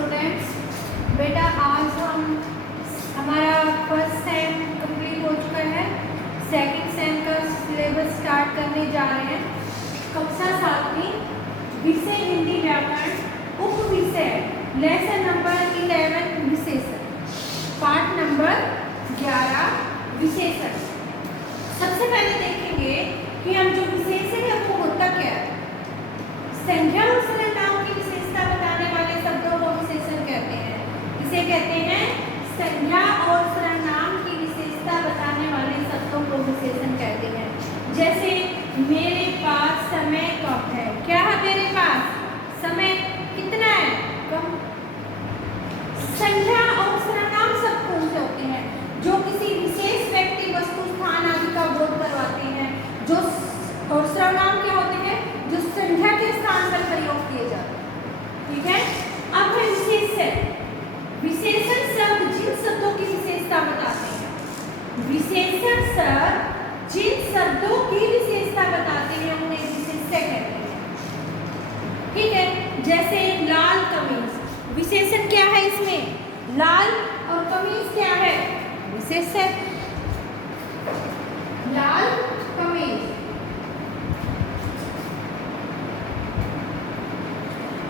Students, बेटा आज हमारा फर्स्ट सेम कंप्लीट हो चुका है। सेकंड सेम का सिलेबस स्टार्ट करने जा रहे हैं। कक्षा 7वीं विषय हिंदी व्याकरण उप विषय लेसन नंबर 11 विशेषण पाठ नंबर 11 विशेषण। सबसे पहले देखेंगे कि हम जो विशेषण है वो होता क्या है। संख्या और सर्वनाम की विशेषता बताने वाले शब्दों को विशेषण कहते हैं। इसे कहते हैं संख्या और सर्वनाम की विशेषता बताने वाले शब्दों को विशेषण कहते हैं। जैसे मेरे पास समय कम है। क्या है मेरे पास? समय कितना है? कम। संख्या और सर्वनाम सब कौन से होते हैं? जो किसी विशेष व्यक्ति, वस्तु, स्थान आदि का बोध करवाते हैं। जो और सर्वनाम क्या होते हैं? जो संख्या के स्थान पर प्रयोग किए जाते हैं। ठीक है। अब है विशेषण। विशेषण शब्द जिन शब्दों की विशेषता बताते हैं। विशेषण शब्द जिन शब्दों की विशेषता बताते हैं उन्हें विशेष्य कहते हैं। ठीक है। जैसे लाल कमीज, विशेषण क्या है इसमें? लाल। और कमीज क्या है? विशेष्य। लाल कमीज।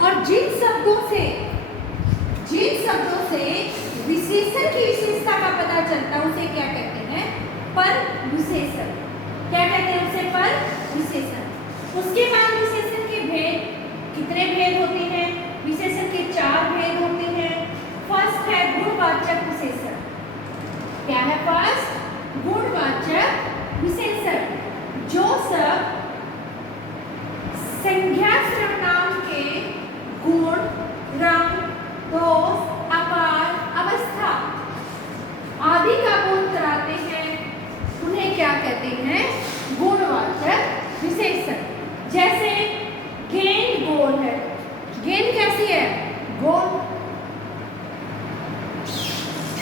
और जिन शब्दों से विशेषण की विशेषता का पता चलता है उसे क्या कहते हैं? पर विशेषण। क्या कहते हैं उसे? पर विशेषण। उसके बाद विशेषण के भेद, कितने भेद होते हैं? विशेषण के 4 भेद होते हैं। फर्स्ट है गुणवाचक विशेषण। क्या है फर्स्ट? गुणवाचक विशेषण। जो सब संज्ञा सर्वनाम के गुण, रंग, दोष, आकार, अवस्था आदि का बोध कराते हैं उन्हें क्या कहते हैं? गुणवाचक विशेषण। जैसे गेंद गोल है। गेंद कैसी है? गोल।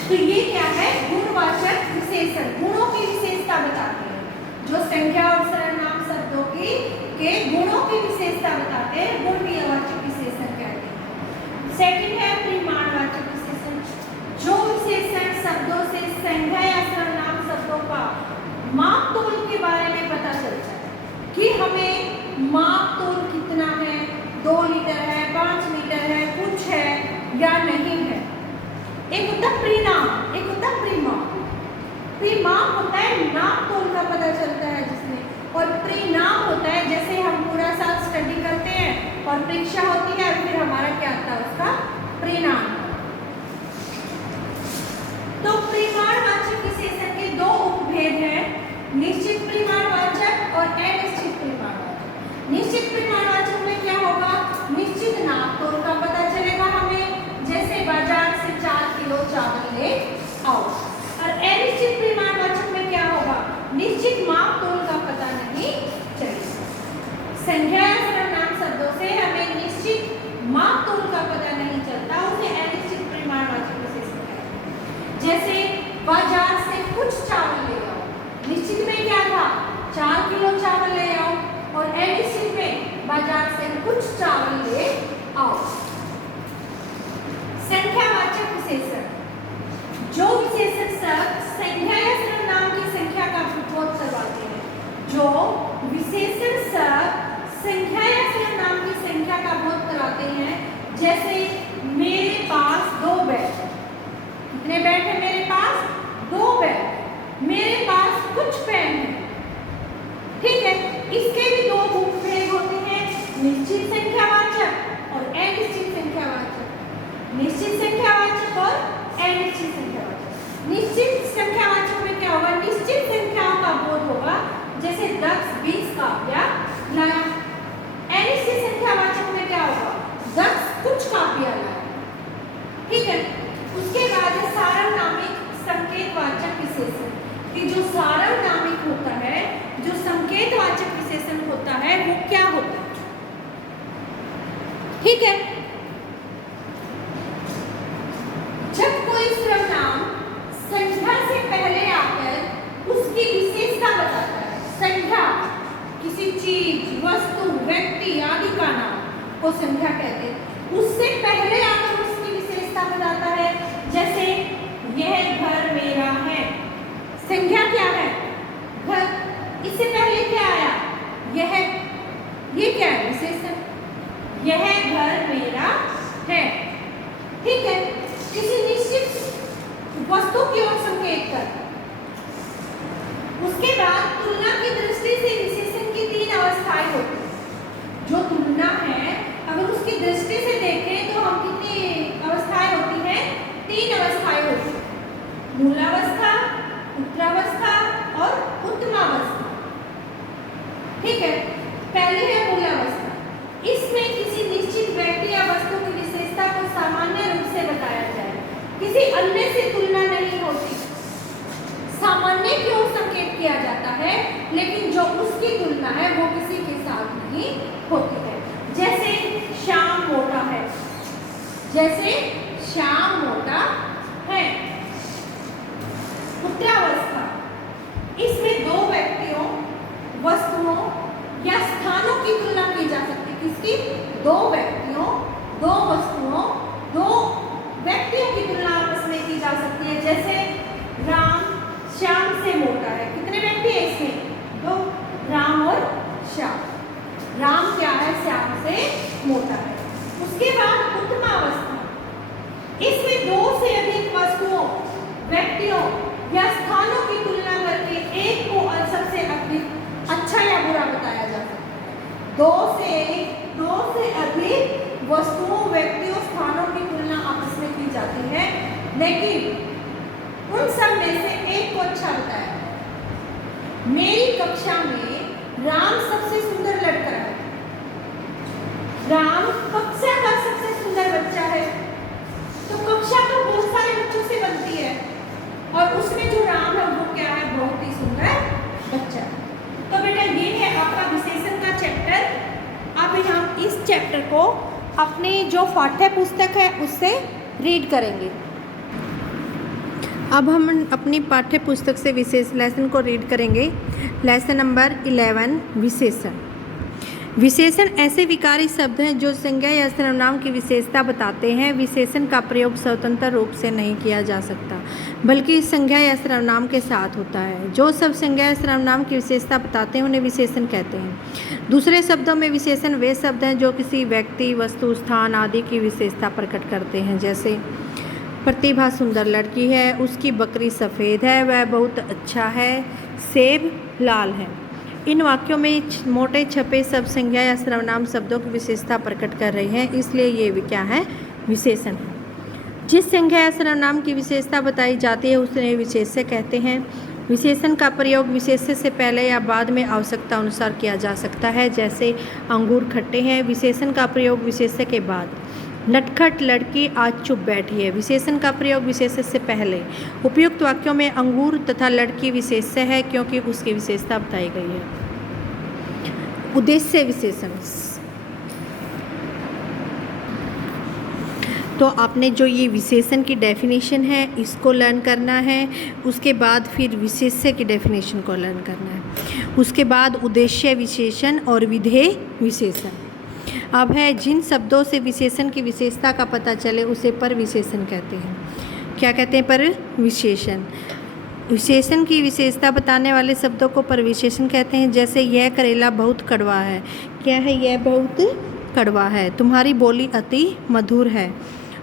तो ये क्या है? गुणवाचक विशेषण। गुणों की विशेषता बताते हैं। जो संख्या और सर्वनाम शब्दों के गुणों की विशेषता बताते हैं गुण वाचक विशेषण कहते हैं। सेकंड है परिमाणवाचक विशेषण। जो विशेषण शब्दों से संख्या या सर्वनाम शब्दों का माप तोल के बारे में पता चलता है कि हमें माप तोल कितना है, 2 लीटर है, 5 मीटर है, कुछ है या नहीं है। एक होता परिणाम, एक होता परिमाप। परिमाप होता है नाप तोल का पता चलता है जिसमें, और परिणाम होता है जैसे हम पूरा साल स्टडी करते हैं और परीक्षा होती है और फिर हमारा क्या आता है? उसका परिणाम। तो परिमाणवाचक विशेषण के 2 उपभेद हैं, निश्चित परिमाणवाचक और अनिश्चित परिमाणवाचक। निश्चित परिमाणवाचक में क्या होगा? निश्चित नाप तोल का पता चलेगा हमें, जैसे बाजार से 4 किलो चावल ले आओ। और अनिश्चित परिमाणवाचक में क्या होगा? निश्चित माप तोल का पता नहीं चलेगा। संख्या या सर्वनाम शब्दों से हमें निश्चित माप तोल का पता नहीं चलता, उसे अनिश्चित परिमाणवाचक विशेषण कहते हैं। जैसे बाजार से कुछ चावल ले आओ। निश्चित में क्या था? 4 किलो चावल ले आओ। और अनिश्चित में बाजार से कुछ चावल ले आओ। संख्यावाचक विशेषण। जो विशेषण शब्द संख्या या सर्वनाम की संख्या का बोध करवाते हैं। जो विशेषण शब्द संख्या या सर्वनाम की संख्या का बोध कराते हैं। जैसे मेरे पास 2 बैग। कितने बैग है मेरे पास? 2 बैग। मेरे पास कुछ पेन है। ठीक है। इसके भी 2 उपभेद होते हैं, निश्चित संख्यावाचक और अनिश्चित संख्यावाचक। निश्चित संख्यावाचक और अनिश्चित संख्यावाचक। निश्चित संख्यावाचक में क्या होगा? निश्चित संख्याओं का बोध होगा, जैसे 10, 20 कापियां लाया। अनिश्चित संख्यावाचक में क्या होगा? 10 कुछ कापियां लाया। ठीक है। उसके बाद है सार्वनामिक संकेतवाचक विशेषण। कि जो सार्वनामिक होता है, जो संकेतवाचक विशेषण होता है, वो क्या होता है? ठीक है। जब कोई सर्वनाम संख्या से पहले आकर उसकी विशेषता बताता है। संख्या किसी चीज, वस्तु, व्यक्ति आदि का नाम को संख्या कहते हैं। उससे पहले आकर उसकी घर मेरा है। संज्ञा क्या है? घर। इससे पहले क्या आया? यह। ये क्या है? विशेषण। यह घर मेरा है। ठीक है। किसी निश्चित वस्तु की ओर संकेत कर। उसके बाद तुलना की दृष्टि से विशेषण की 3 अवस्थाएं होती हैं। जो तुलना है, अगर उसकी दृष्टि से देखें तो हम कितनी अवस्थाएं होती हैं? 3 अवस्थाएं होती हैं। मूलावस्था, उत्तरावस्था और उत्तमावस्था। ठीक है। पहली है मूलावस्था। इसमें किसी निश्चित व्यक्ति या वस्तु की विशेषता को सामान्य रूप से बताया जाए, किसी अन्य से तुलना नहीं होती। सामान्य की ओर संकेत किया जाता है, लेकिन जो उसकी तुलना है वो किसी के साथ नहीं होती है। जैसे श्याम मोटा है। जैसे श्याम मोटा है। उत्तरावस्था। इसमें 2 व्यक्तियों, वस्तुओं या स्थानों की तुलना की जा सकती है। किसकी? 2 व्यक्तियों, 2 वस्तुओं, 2 व्यक्तियों की तुलना आपस में की जा सकती है। जैसे राम श्याम से मोटा है। कितने व्यक्ति है इसमें? 2, राम और श्याम। राम क्या है? श्याम से मोटा है। उसके बाद उत्तमावस्था। इसमें 2 से अधिक वस्तुओं, व्यक्तियों या स्थानों की तुलना करके एक को सबसे अधिक अच्छा या बुरा बताया जा सकता है। 2 से अधिक वस्तुओं, व्यक्तियों, स्थानों की तुलना आपस में की जाती है, लेकिन उन सब में से एक को अच्छा बताया। मेरी कक्षा में राम सबसे सुंदर लड़का है। राम कक्षा का सबसे सुंदर बच्चा है। तो कक्षा तो बहुत सारे बच्चों से बनती है, और उसमें जो राम है वो क्या है? बहुत ही सुंदर बच्चा है। तो बेटा ये है आपका विशेषण का चैप्टर। अब हम इस चैप्टर को अपनी जो पाठ्य पुस्तक है उससे रीड करेंगे। अब हम अपनी पाठ्य पुस्तक से विशेष लेसन को रीड करेंगे। लेसन नंबर 11, विशेषण। विशेषण ऐसे विकारी शब्द हैं जो संज्ञा या सर्वनाम की विशेषता बताते हैं। विशेषण का प्रयोग स्वतंत्र रूप से नहीं किया जा सकता, बल्कि संज्ञा या सर्वनाम के साथ होता है। जो शब्द संज्ञा या सर्वनाम की विशेषता बताते हैं उन्हें विशेषण कहते हैं। दूसरे शब्दों में विशेषण वे शब्द हैं जो किसी व्यक्ति, वस्तु, स्थान आदि की विशेषता प्रकट करते हैं। जैसे प्रतिभा सुंदर लड़की है, उसकी बकरी सफ़ेद है, वह बहुत अच्छा है, सेब लाल है। इन वाक्यों में मोटे छपे शब्द संज्ञा या सर्वनाम शब्दों की विशेषता प्रकट कर रहे हैं, इसलिए ये क्या है? विशेषण है। जिस संज्ञा या सर्वनाम की विशेषता बताई जाती है उसे विशेष्य कहते हैं। विशेषण का प्रयोग विशेष्य से पहले या बाद में आवश्यकता अनुसार किया जा सकता है। जैसे अंगूर खट्टे हैं, विशेषण का प्रयोग विशेष्य के बाद। नटखट लड़की आज चुप बैठी है, विशेषण का प्रयोग विशेष्य से पहले। उपयुक्त वाक्यों में अंगूर तथा लड़की विशेष्य है क्योंकि उसकी विशेषता बताई गई है। उद्देश्य विशेषण। तो आपने जो ये विशेषण की डेफिनेशन है इसको लर्न करना है, उसके बाद फिर विशेष्य की डेफिनेशन को लर्न करना है, उसके बाद उद्देश्य विशेषण और विधेय विशेषण। अब है जिन शब्दों से विशेषण की विशेषता का पता चले उसे पर विशेषण कहते हैं। क्या कहते हैं? पर विशेषण। विशेषण की विशेषता बताने वाले शब्दों को पर विशेषण कहते हैं। जैसे यह करेला बहुत कड़वा है। क्या है? यह बहुत कड़वा है। तुम्हारी बोली अति मधुर है।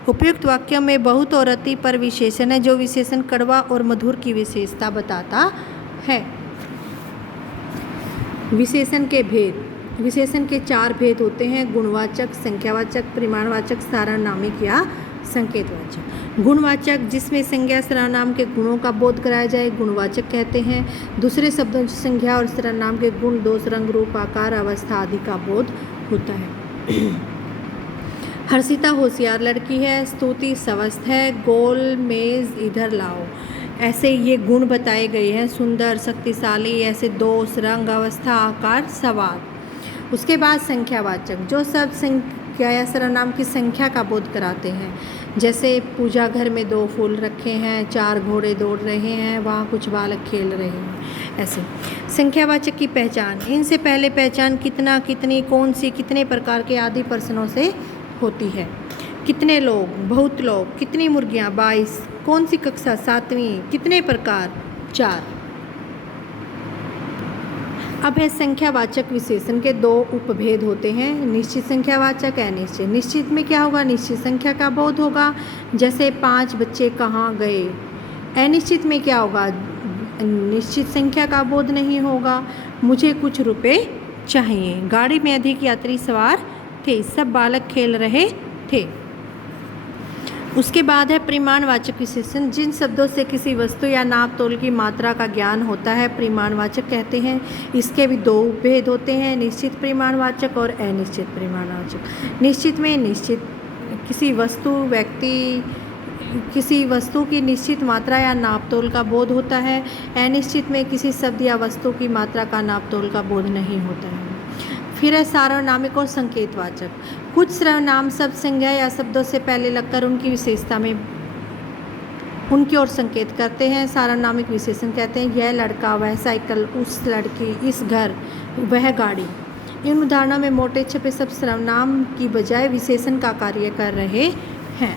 उपयुक्त वाक्यों में बहुत और अति पर विशेषण है जो विशेषण कड़वा और मधुर की विशेषता बताता है। विशेषण के भेद। विशेषण के 4 भेद होते हैं: गुणवाचक, संख्यावाचक, परिमाणवाचक, सार्वनामिक या संकेतवाचक। गुणवाचक, जिसमें संज्ञा सर्वनाम के गुणों का बोध कराया जाए, गुणवाचक कहते हैं। दूसरे शब्दों से संज्ञा और सर्वनाम के गुण, दोष, रंग, रूप, आकार, अवस्था आदि का बोध होता है। हर्षिता होशियार लड़की है, स्तुति स्वस्थ है, गोल मेज इधर लाओ। ऐसे ये गुण बताए गए हैं। सुंदर, शक्तिशाली, ऐसे दोष, रंग, अवस्था, आकार, स्वाद। उसके बाद संख्यावाचक, जो सब संख्या या सर्वनाम की संख्या का बोध कराते हैं। जैसे पूजा घर में 2 फूल रखे हैं, 4 घोड़े दौड़ रहे हैं, वहाँ कुछ बालक खेल रहे हैं। ऐसे संख्यावाचक की पहचान। इनसे पहले पहचान कितना, कितनी, कौन सी, कितने प्रकार के आदि प्रश्नों से होती है। कितने लोग, बहुत लोग, कितनी मुर्गियाँ, 22, कौन सी कक्षा? 7वीं। कितने प्रकार? 4। अब है संख्यावाचक विशेषण के 2 उपभेद होते हैं, निश्चित संख्यावाचक, अनिश्चित। निश्चित में क्या होगा? निश्चित संख्या का बोध होगा, जैसे 5 बच्चे कहाँ गए। अनिश्चित में क्या होगा? निश्चित संख्या का बोध नहीं होगा, मुझे कुछ रुपए चाहिए। गाड़ी में अधिक यात्री सवार थे, सब बालक खेल रहे थे। उसके बाद है परिमाणवाचक विशेषण, जिन शब्दों से किसी वस्तु या नाप तोल की मात्रा का ज्ञान होता है परिमाणवाचक कहते हैं। इसके भी 2 भेद होते हैं, निश्चित परिमाणवाचक और अनिश्चित परिमाणवाचक। निश्चित में निश्चित किसी वस्तु की निश्चित मात्रा या नाप तोल का बोध होता है। अनिश्चित में किसी शब्द या वस्तु की मात्रा का नाप तोल का बोध नहीं होता है। फिर है सार्वनामिक और संकेतवाचक। कुछ सर्वनाम शब्द संज्ञा या शब्दों से पहले लगकर उनकी विशेषता में उनकी ओर संकेत करते हैं। सार्वनामिक विशेषण कहते हैं यह लड़का, वह साइकिल, उस लड़की, इस घर, वह गाड़ी। इन उदाहरणों में मोटे छपे शब्द सर्वनाम की बजाय विशेषण का कार्य कर रहे हैं।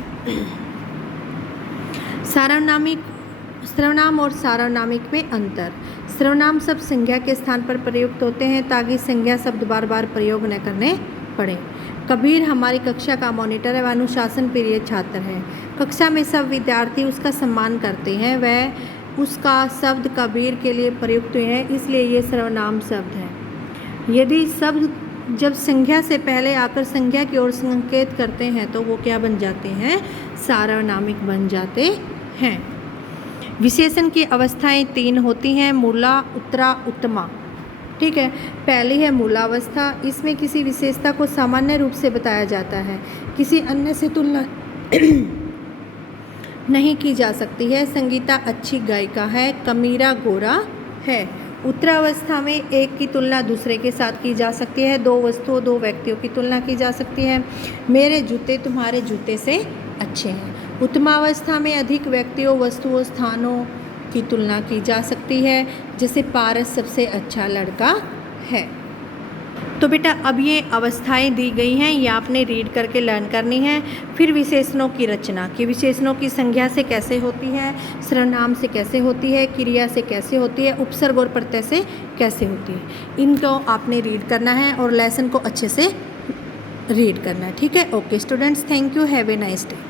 सर्वनाम और सार्वनामिक में अंतर। सर्वनाम शब्द संज्ञा के स्थान पर प्रयुक्त होते हैं ताकि संज्ञा शब्द बार बार प्रयोग न करने पड़े। कबीर हमारी कक्षा का मॉनिटर है, वह अनुशासन प्रिय छात्र है। कक्षा में सब विद्यार्थी उसका सम्मान करते हैं, वह उसका शब्द कबीर के लिए प्रयुक्त हुए हैं, इसलिए ये सर्वनाम शब्द है। यदि शब्द जब संज्ञा से पहले आकर संज्ञा की ओर संकेत करते हैं तो वो क्या बन जाते हैं? सार्वनामिक बन जाते हैं। विशेषण की अवस्थाएं 3 होती हैं, मूला, उत्तरा, उत्तमा। ठीक है, पहली है मूलावस्था। इसमें किसी विशेषता को सामान्य रूप से बताया जाता है, किसी अन्य से तुलना नहीं की जा सकती है। संगीता अच्छी गायिका है, कमीरा गोरा है। उत्तरावस्था में एक की तुलना दूसरे के साथ की जा सकती है, 2 वस्तुओं 2 व्यक्तियों की तुलना की जा सकती है। मेरे जूते तुम्हारे जूते से अच्छे हैं। उत्तमावस्था में अधिक व्यक्तियों, वस्तुओं, स्थानों की तुलना की जा सकती है, जैसे पारस सबसे अच्छा लड़का है। तो बेटा अब ये अवस्थाएं दी गई हैं, ये आपने रीड करके लर्न करनी है। फिर विशेषणों की रचना, कि विशेषणों की संज्ञा से कैसे होती है, सर्वनाम से कैसे होती है, क्रिया से कैसे होती है, उपसर्ग और प्रत्यय से कैसे होती है, इनको आपने रीड करना है और लेसन को अच्छे से रीड करना है। ठीक है, okay students, thank you, have a nice day.